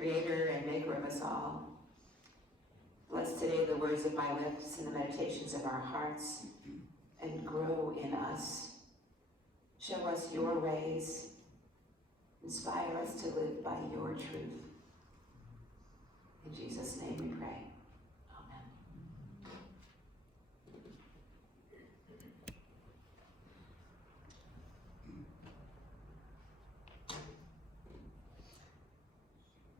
Creator and maker of us all. Bless today the words of my lips and the meditations of our hearts, and grow in us. Show us your ways. Inspire us to live by your truth. In Jesus' name we pray. Amen.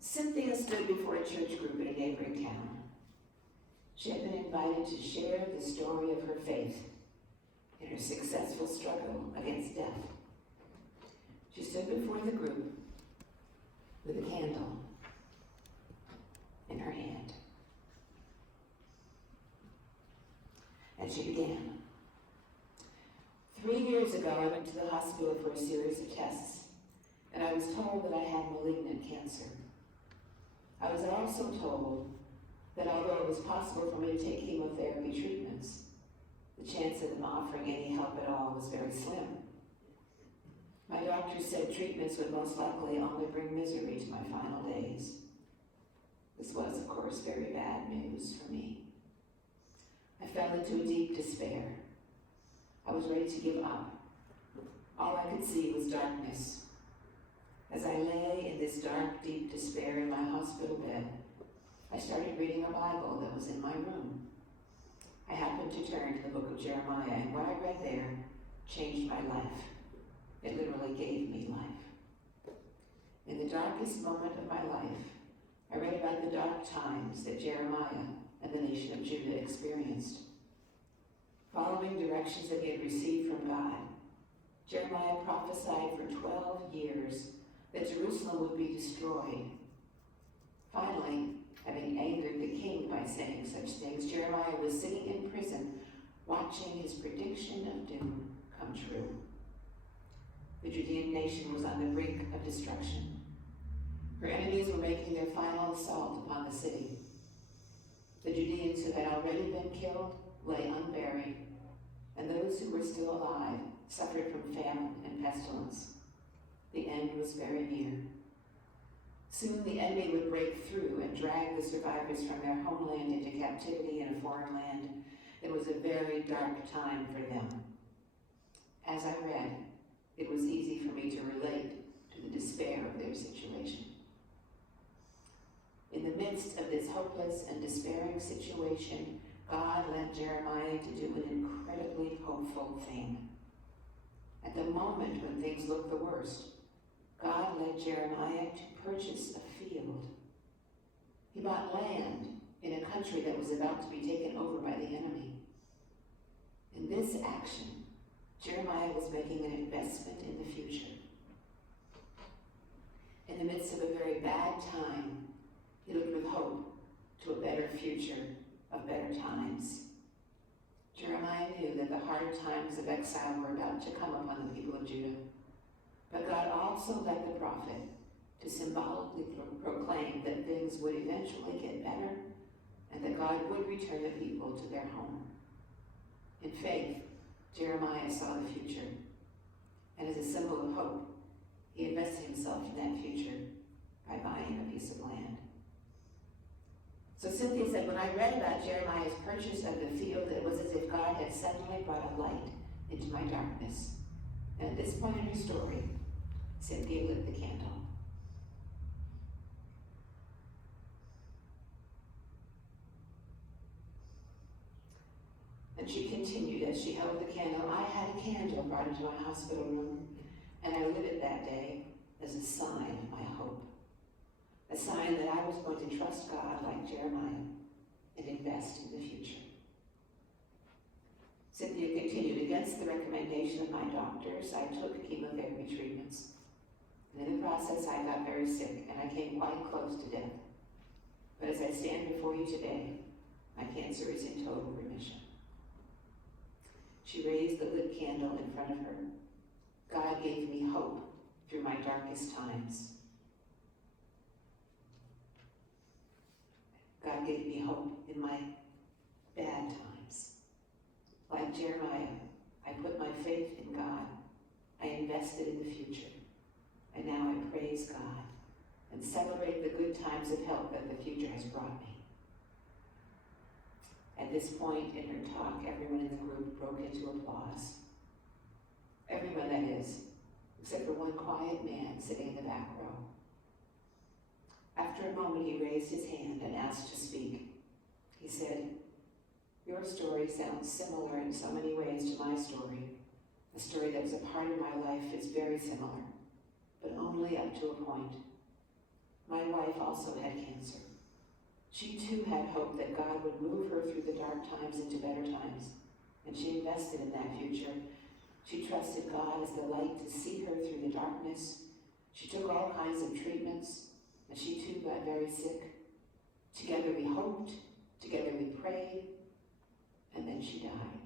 Cynthia stood before a church group in a neighboring town. She had been invited to share the story of her faith in her successful struggle against death. She stood before the group with a candle in her hand. And she began. 3 years ago, I went to the hospital for a series of tests, and I was told that I had malignant cancer. I was also told that although it was possible for me to take chemotherapy treatments, the chance of them offering any help at all was very slim. My doctor said treatments would most likely only bring misery to my final days. This was, of course, very bad news for me. I fell into a deep despair. I was ready to give up. All I could see was darkness. As I lay in this dark, deep despair in my hospital bed, I started reading a Bible that was in my room. I happened to turn to the book of Jeremiah, and what I read there changed my life. It literally gave me life. In the darkest moment of my life, I read about the dark times that Jeremiah and the nation of Judah experienced. Following directions that he had received from God, Jeremiah prophesied for 12 years that Jerusalem would be destroyed. Finally, having angered the king by saying such things, Jeremiah was sitting in prison watching his prediction of doom come true. The Judean nation was on the brink of destruction. Her enemies were making their final assault upon the city. The Judeans who had already been killed lay unburied, and those who were still alive suffered from famine and pestilence. The end was very near. Soon the enemy would break through and drag the survivors from their homeland into captivity in a foreign land. It was a very dark time for them. As I read, it was easy for me to relate to the despair of their situation. In the midst of this hopeless and despairing situation, God led Jeremiah to do an incredibly hopeful thing. At the moment when things looked the worst, God led Jeremiah to purchase a field. He bought land in a country that was about to be taken over by the enemy. In this action, Jeremiah was making an investment in the future. In the midst of a very bad time, he looked with hope to a better future of better times. Jeremiah knew that the hard times of exile were about to come upon the people of Judah. But God also led the prophet to symbolically proclaim that things would eventually get better and that God would return the people to their home. In faith, Jeremiah saw the future, and as a symbol of hope, he invested himself in that future by buying a piece of land. So Cynthia said, when I read about Jeremiah's purchase of the field, it was as if God had suddenly brought a light into my darkness. And at this point in her story, Cynthia lit the candle. And she continued as she held the candle. I had a candle brought into my hospital room, and I lit it that day as a sign of my hope. A sign that I was going to trust God like Jeremiah and invest in the future. Cynthia continued, against the recommendation of my doctors, I took chemotherapy treatments. And in the process, I got very sick, and I came quite close to death. But as I stand before you today, my cancer is in total remission. She raised the lit candle in front of her. God gave me hope through my darkest times. God gave me hope in my bad times. Like Jeremiah, I put my faith in God. I invested in the future. And now I praise God and celebrate the good times of help that the future has brought me. At this point in her talk, everyone in the group broke into applause. Everyone, that is, except for one quiet man sitting in the back row. After a moment, he raised his hand and asked to speak. He said, "Your story sounds similar in so many ways to my story. A story that was a part of my life is very similar, but only up to a point. My wife also had cancer. She too had hope that God would move her through the dark times into better times, and she invested in that future. She trusted God as the light to see her through the darkness. She took all kinds of treatments, and she too got very sick. Together we hoped, together we prayed, and then she died."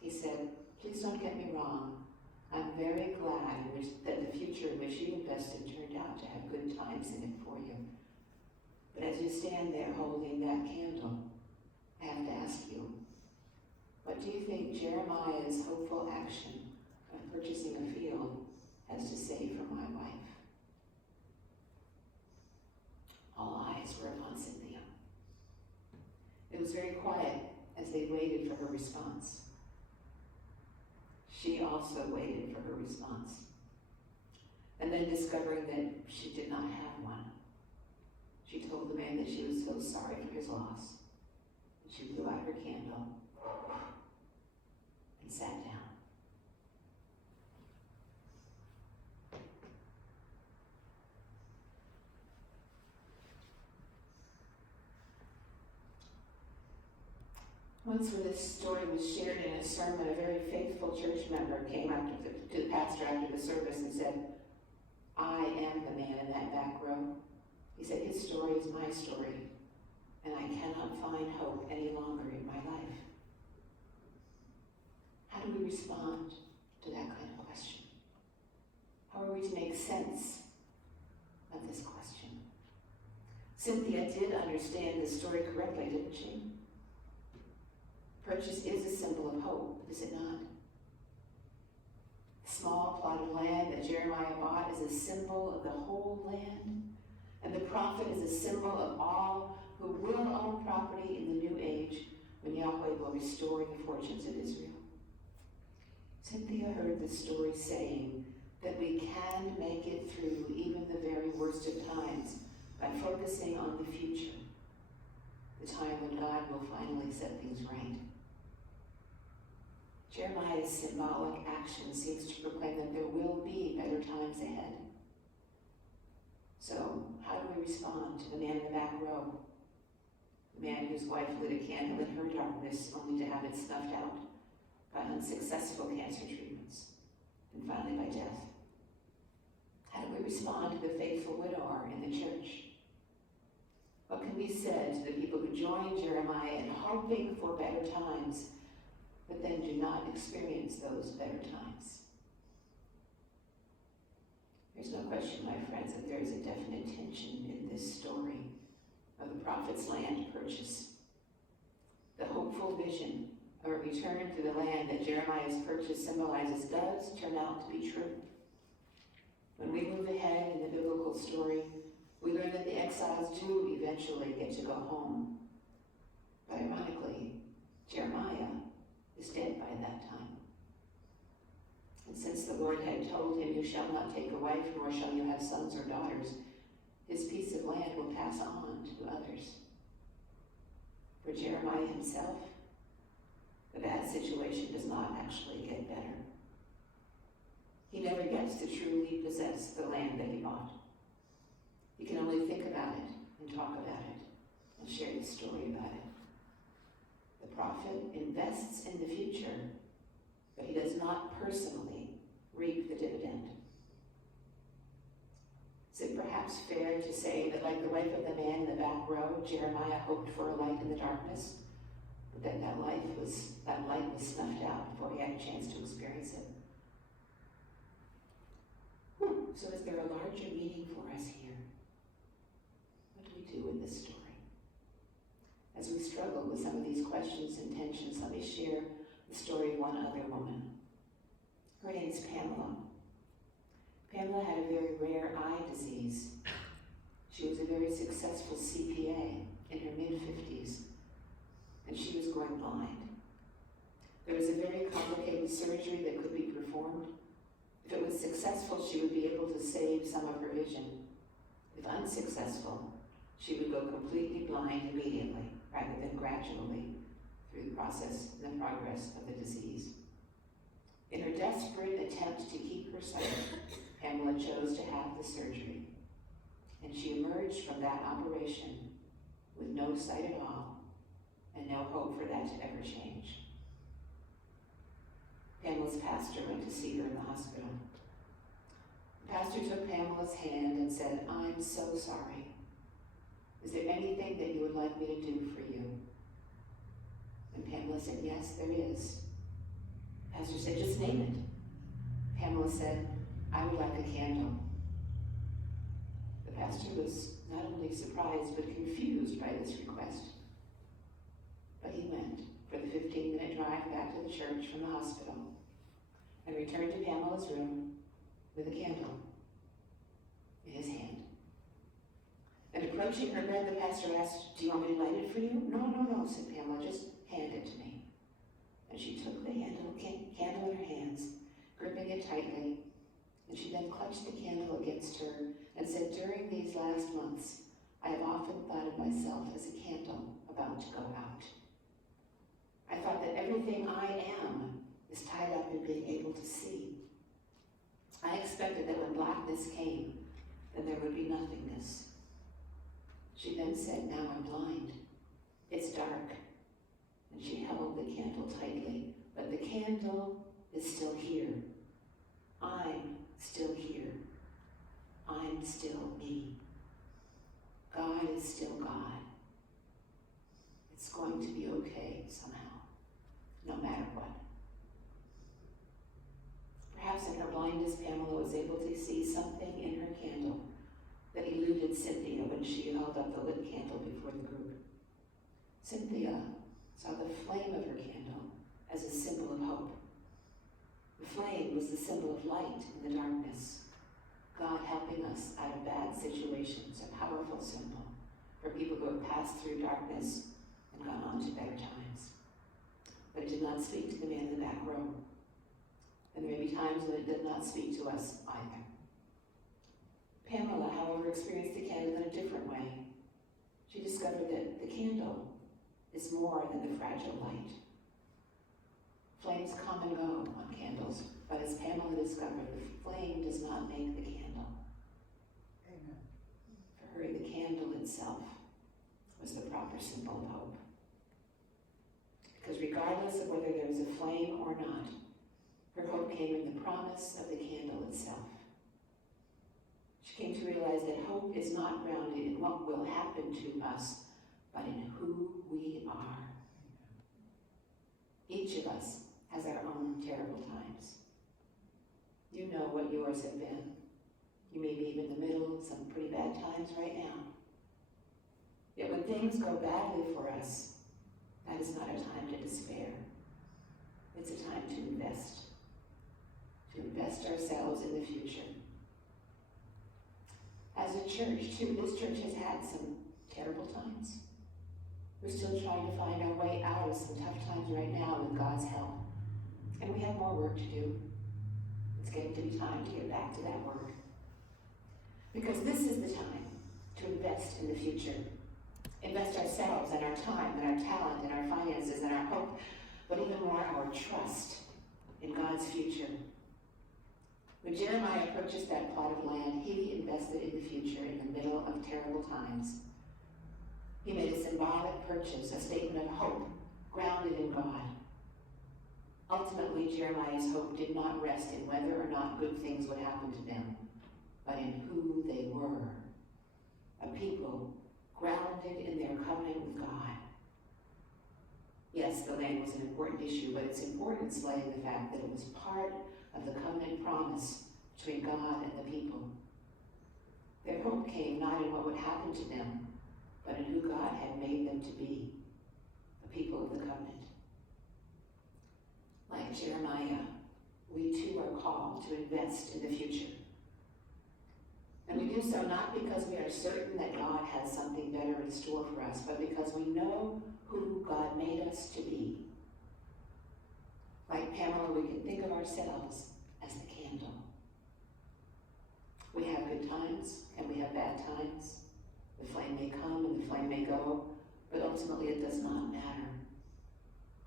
He said, "Please don't get me wrong. I'm very glad that the future in which you invested turned out to have good times in it for you. But as you stand there holding that candle, I have to ask you, what do you think Jeremiah's hopeful action of purchasing a field has to say for my wife?" All eyes were upon Cynthia. It was very quiet as they waited for her response. She also waited for her response. And then, discovering that she did not have one, she told the man that she was so sorry for his loss. And she blew out her candle and sat down. Once, when this story was shared in a sermon, a very faithful church member came up to the pastor after the service and said, "I am the man in that back row." He said, "His story is my story, and I cannot find hope any longer in my life." How do we respond to that kind of question? How are we to make sense of this question? Cynthia did understand this story correctly, didn't she? Purchase is a symbol of hope, is it not? The small plot of land that Jeremiah bought is a symbol of the whole land, and the prophet is a symbol of all who will own property in the new age when Yahweh will restore the fortunes of Israel. Cynthia heard the story saying that we can make it through even the very worst of times by focusing on the future, the time when God will finally set things right. Jeremiah's symbolic action seems to proclaim that there will be better times ahead. So, how do we respond to the man in the back row? The man whose wife lit a candle in her darkness only to have it snuffed out by unsuccessful cancer treatments, and finally by death. How do we respond to the faithful widower in the church? What can be said to the people who join Jeremiah in hoping for better times, but then do not experience those better times? There's no question, my friends, that there is a definite tension in this story of the prophet's land purchase. The hopeful vision of a return to the land that Jeremiah's purchase symbolizes does turn out to be true. When we move ahead in the biblical story, we learn that the exiles do eventually get to go home. But ironically, Jeremiah is dead by that time. And since the Lord had told him, "You shall not take a wife, nor shall you have sons or daughters," his piece of land will pass on to others. For Jeremiah himself, the bad situation does not actually get better. He never gets to truly possess the land that he bought. He can only think about it and talk about it and share the story about it. The prophet invests in the future, but he does not personally reap the dividend. Is it perhaps fair to say that, like the wife of the man in the back row, Jeremiah hoped for a light in the darkness, but that light was snuffed out before he had a chance to experience it? So is there a larger meaning for us here? What do we do with this story? As we struggle with some of these questions and tensions, let me share the story of one other woman. Her name is Pamela. Pamela had a very rare eye disease. She was a very successful CPA in her mid-50s, and she was going blind. There was a very complicated surgery that could be performed. If it was successful, she would be able to save some of her vision. If unsuccessful, she would go completely blind immediately, rather than gradually, through the process and the progress of the disease. In her desperate attempt to keep her sight, Pamela chose to have the surgery, and she emerged from that operation with no sight at all and no hope for that to ever change. Pamela's pastor went to see her in the hospital. The pastor took Pamela's hand and said, "I'm so sorry. Is there anything that you would like me to do for you?" And Pamela said, "Yes, there is." The pastor said, "Just name it." Pamela said, "I would like a candle." The pastor was not only surprised but confused by this request. But he went for the 15-minute drive back to the church from the hospital and returned to Pamela's room with a candle in his hand. And approaching her bed, the pastor asked, "Do you want me to light it for you?" No, said Pamela, "just hand it to me." And she took the candle in her hands, gripping it tightly, and she then clutched the candle against her and said, "During these last months, I have often thought of myself as a candle about to go out. I thought that everything I am is tied up in being able to see. I expected that when blackness came, then there would be nothingness." She then said, "Now I'm blind. It's dark." And she held the candle tightly, but the candle is still here. I'm still here. I'm still me. God is still God. It's going to be okay somehow, no matter what. Perhaps in her blindness, Pamela was able to see something in her candle that eluded Cynthia when she held up the lit candle before the group. Cynthia saw the flame of her candle as a symbol of hope. The flame was the symbol of light in the darkness. God helping us out of bad situations, a powerful symbol for people who have passed through darkness and gone on to better times. But it did not speak to the man in the back row. And there may be times when it did not speak to us either. Pamela, however, experienced the candle in a different way. She discovered that the candle is more than the fragile light. Flames come and go on candles, but as Pamela discovered, the flame does not make the candle. Amen. For her, the candle itself was the proper symbol of hope. Because regardless of whether there was a flame or not, her hope came in the promise of the candle itself. She came to realize that hope is not grounded in what will happen to us, but in who we are. Each of us has our own terrible times. You know what yours have been. You may be even in the middle of some pretty bad times right now. Yet when things go badly for us, that is not a time to despair. It's a time to invest ourselves in the future. As a church, too, this church has had some terrible times. We're still trying to find our way out of some tough times right now with God's help. And we have more work to do. It's getting to be time to get back to that work. Because this is the time to invest in the future. Invest ourselves and our time and our talent and our finances and our hope, but even more our trust in God's future. When Jeremiah purchased that plot of land, he invested in the future in the middle of terrible times. He made a symbolic purchase, a statement of hope, grounded in God. Ultimately, Jeremiah's hope did not rest in whether or not good things would happen to them, but in who they were. A people grounded in their covenant with God. Yes, the land was an important issue, but its importance lay in the fact that it was part of the covenant promise between God and the people. Their hope came not in what would happen to them, but in who God had made them to be, the people of the covenant. Like Jeremiah, we too are called to invest in the future, And we do so not because we are certain that God has something better in store for us, but because we know who God made us to be. Like Pamela, we can think of ourselves as the candle. We have good times and we have bad times. The flame may come and the flame may go, but ultimately it does not matter.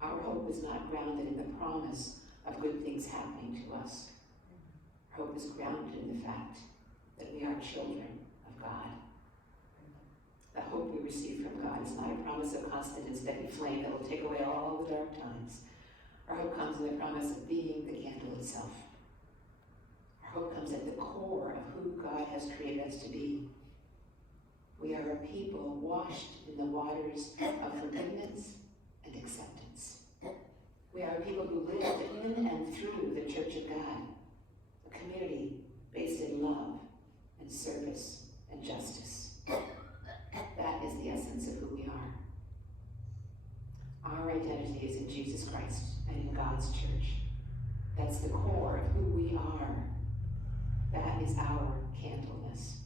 Our hope is not grounded in the promise of good things happening to us. Our hope is grounded in the fact that we are children of God. The hope we receive from God is not a promise of constant and steady flame that will take away all the dark times. Our hope comes in the promise of being the candle itself. Our hope comes at the core of who God has created us to be. We are a people washed in the waters of forgiveness and acceptance. We are a people who live in and through the Church of God, a community based in love and service and justice. That is the essence of who we are. Our identity is in Jesus Christ and in God's church. That's the core of who we are. That is our candleness.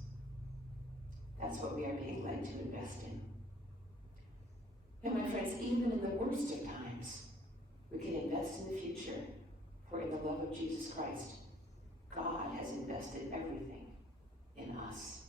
That's what we are being led to invest in. And my friends, even in the worst of times, we can invest in the future, for in the love of Jesus Christ, God has invested everything in us.